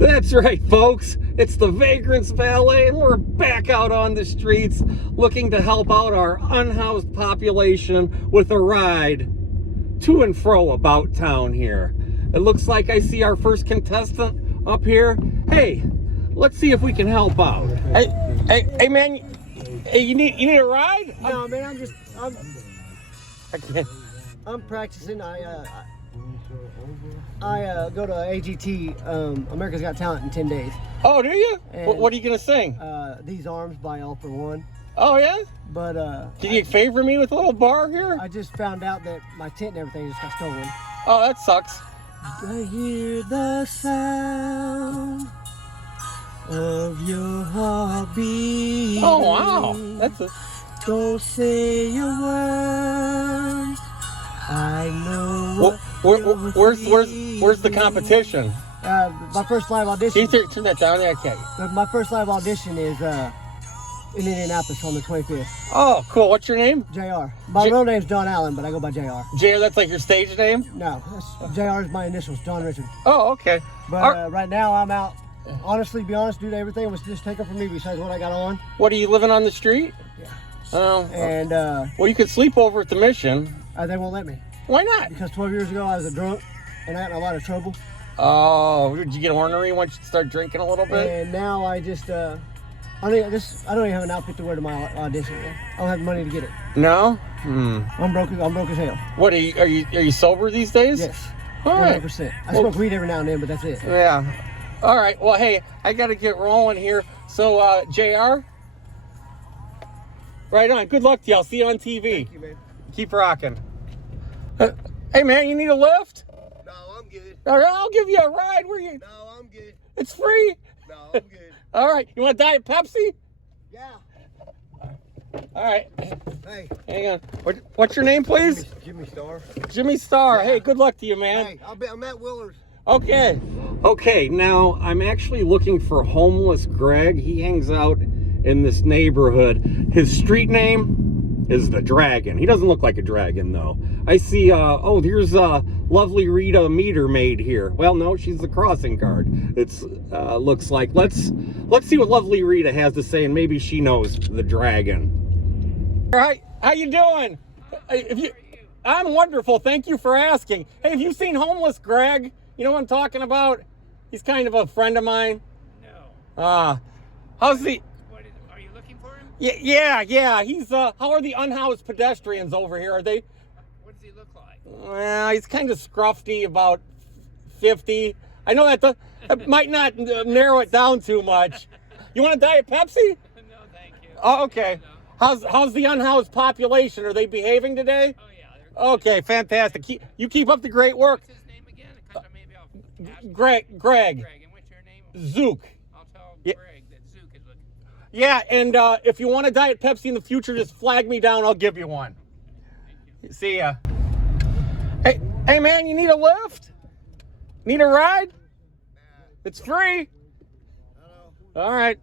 That's right, folks. It's the Vagrant's Valet, and we're back out on the streets looking to help out our unhoused population with a ride to and fro about town here. It looks like I see our first contestant up here. Hey, let's see if we can help out. Hey, man, hey, you need a ride? No, man, I can't. I'm practicing. I go to AGT, America's Got Talent, in 10 days. Oh, do you? And, what are you gonna sing? These Arms by All For One. Oh, yeah? But can you favor me with a little bar here? I just found out that my tent and everything just got stolen. Oh, that sucks. I hear the sound of your heart beating. Oh, wow. That's a... Don't say a word. I know what where's the competition? my first live audition. Can you turn that down? Yeah, okay. My first live audition is in Indianapolis on the 25th. Oh, cool. What's your name? JR. My real name's John Allen, but I go by JR. JR, that's like your stage name? No, JR is my initials, John Richard. Oh, okay. But right now I'm out. Honestly, to be honest, dude, everything was just taken from me besides what I got on. What, are you living on the street? Yeah. Oh. And well, you could sleep over at the Mission. they won't let me. Why not? Because 12 years ago I was a drunk and I got in a lot of trouble. Oh, did you get ornery once you start drinking a little bit? And now I just I don't even have an outfit to wear to my audition. I don't have the money to get it. No? I'm broke as hell. What, are you sober these days? Yes. All 100%. right. I smoke weed every now and then, but that's it. Yeah. All right. Well, hey, I got to get rolling here. So, JR? Right on. Good luck to you. I'll see you on TV. Thank you, man. Keep rocking. Hey, man, you need a lift? No, I'm good. All right, I'll give you a ride. Where you? No, I'm good. It's free. No, I'm good. All right. You want a Diet Pepsi? Yeah. All right. Hey. Hang on. What's your name, please? Jimmy Star. Jimmy Star. Yeah. Hey, good luck to you, man. Hey, I'm at Willer's. Okay. Okay, now I'm actually looking for homeless Greg. He hangs out in this neighborhood. His street name is the Dragon. He doesn't look like a dragon, though. I see, oh, here's Lovely Rita Metermaid here. Well, no, she's the crossing guard. It's, looks like. Let's see what Lovely Rita has to say, and maybe she knows the Dragon. All right, how you doing? I'm wonderful. Thank you for asking. Hey, have you seen homeless Greg? You know what I'm talking about? He's kind of a friend of mine. No. How's the... Are you looking for him? Yeah. He's, how are the unhoused pedestrians over here? Are they... What does he look like? Well, he's kind of scruffy, about 50. I know that might not narrow it down too much. You want a Diet Pepsi? No, thank you. Oh, okay. No. How's the unhoused population? Are they behaving today? Oh, yeah. Okay, fantastic. You keep up the great work. What's his name again? Because maybe I'll ask Greg. Greg. And what's your name? Zook. I'll tell Yeah. Greg that Zook is looking. Yeah, and if you want a Diet Pepsi in the future, just flag me down. I'll give you one. See ya. Hey, man, you need a lift? Need a ride? It's free. All right.